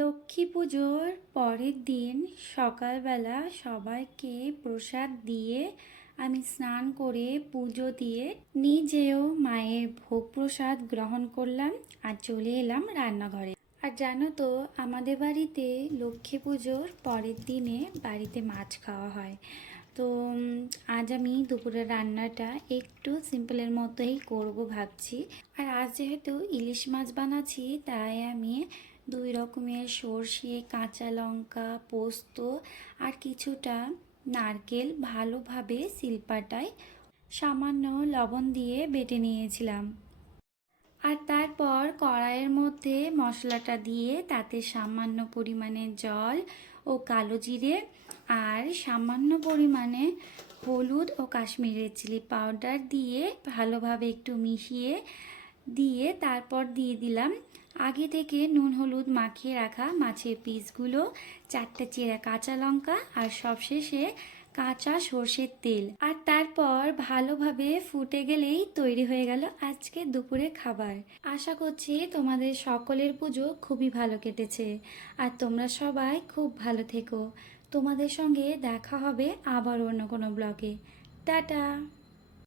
লক্ষ্মী পুজোর পরের দিন সকালবেলা সবাইকে প্রসাদ দিয়ে আমি স্নান করে পুজো দিয়ে নিজেও মায়ের ভোগ প্রসাদ গ্রহণ করলাম আর চলে এলাম রান্নাঘরে। আর জানো তো, আমাদের বাড়িতে লক্ষ্মী পুজোর পরের দিনে বাড়িতে মাছ খাওয়া হয়। তো আজ আমি দুপুরের রান্নাটা একটু সিম্পলের মতোই করব ভাবছি। আর আজ যেহেতু ইলিশ মাছ বানাচ্ছি, তাই আমি 2 রকমের সর্ষে, কাঁচা লঙ্কা, পোস্ত আর কিছুটা নারকেল ভালোভাবে শিলপাটায় সামান্য লবণ দিয়ে বেটে নিয়েছিলাম। আর তারপর কড়াইয়ের মধ্যে মশলাটা দিয়ে তাতে সামান্য পরিমাণে জল ও কালো জিরে আর সামান্য পরিমাণে হলুদ ও কাশ্মীরের চিলি পাউডার দিয়ে ভালোভাবে একটু মিশিয়ে দিয়ে তারপর দিয়ে দিলাম আগে থেকে নুন হলুদ মাখিয়ে রাখা মাছের পিসগুলো, 4টে চেরা কাঁচা লঙ্কা আর সবশেষে কাঁচা সর্ষের তেল। আর তারপর ভালোভাবে ফুটে গেলেই তৈরি হয়ে গেল আজকে দুপুরের খাবার। আশা করছি তোমাদের সকলের পুজো খুবই ভালো কেটেছে আর তোমরা সবাই খুব ভালো থেকো। তোমাদের সঙ্গে দেখা হবে আবার অন্য কোনো ব্লগে। টাটা।